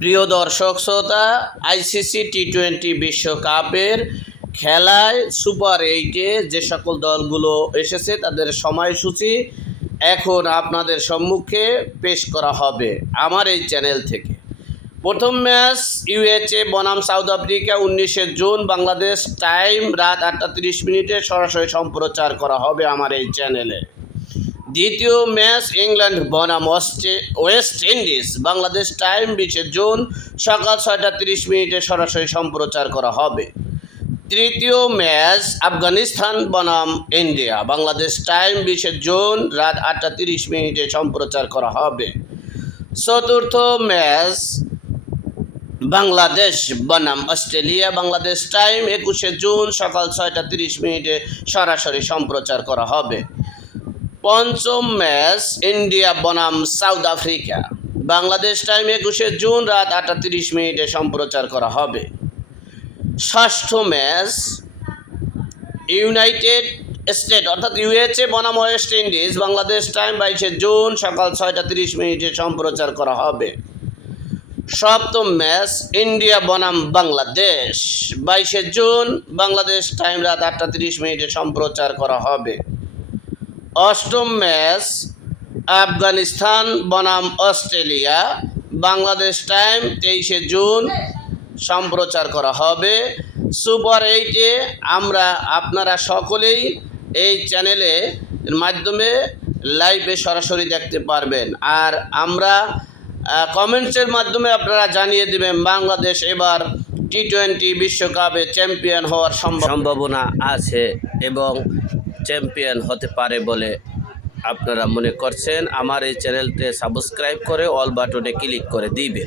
প্রিয় দর্শক শ্রোতা আইসিসি টি টোয়েন্টি বিশ্বকাপের খেলায় সুপার এইটে যে সকল দলগুলো এসেছে, তাদের সময়সূচি এখন আপনাদের সম্মুখে পেশ করা হবে আমার এই চ্যানেল থেকে। প্রথম ম্যাচ ইউএচএ বনাম সাউথ আফ্রিকা উনিশে জুন, বাংলাদেশ টাইম রাত আটটা তিরিশ মিনিটে সরাসরি সম্প্রচার করা হবে আমার এই চ্যানেলে। দ্বিতীয় ম্যাচ ইংল্যান্ড বনাম ওয়েস্ট ইন্ডিজ। বাংলাদেশ টাইম বিশে জুন, সকাল ছয়টা তিরিশ মিনিটে সরাসরি সম্প্রচার করা হবে। তৃতীয় ম্যাচ আফগানিস্তান বনাম ইন্ডিয়া। বাংলাদেশ টাইম বিশে জুন, রাত আটটা তিরিশ মিনিটে সম্প্রচার করা হবে। চতুর্থ ম্যাচ বাংলাদেশ বনাম অস্ট্রেলিয়া। বাংলাদেশ টাইম একুশে জুন, সকাল ছয়টা তিরিশ মিনিটে সরাসরি সম্প্রচার করা হবে। পঞ্চম ম্যাচ, ইন্ডিয়া বনাম সাউথ আফ্রিকা। বাংলাদেশ টাইম একুশে জুন রাত আটটা তিরিশ মিনিটে সম্প্রচার করা হবে। ষষ্ঠ ম্যাচ, ইউনাইটেড স্টেট, অর্থাৎ ইউএসএ বনাম ওয়েস্ট ইন্ডিজ, বাংলাদেশ টাইম বাইশে জুন সকাল ছয়টা তিরিশ মিনিটে সম্প্রচার করা হবে। সপ্তম ম্যাচ, ইন্ডিয়া বনাম বাংলাদেশ। বাইশে জুন, বাংলাদেশ টাইম রাত আটটা তিরিশ মিনিটে সম্প্রচার করা হবে। অষ্টম ম্যাচ, আফগানিস্তান, বনাম, অস্ট্রেলিয়া। বাংলাদেশ টাইম, তেইশে জুন। সম্প্রচার করা হবে। সুপার এইটে আমরা আপনারা সকলেই এই চ্যানেলে মাধ্যমে লাইভে সরাসরি দেখতে পারবেন। আর আমরা কমেন্টসের মাধ্যমে আপনারা জানিয়ে দেবেন, বাংলাদেশ এবার টি টোয়েন্টি বিশ্বকাপে চ্যাম্পিয়ন হওয়ার সম্ভাবনা আছে এবং চ্যাম্পিয়ন হতে পারে বলে আপনারা মনে করছেন, আমার এই চ্যানেলটি সাবস্ক্রাইব করে অল বাটনে ক্লিক করে দিবেন।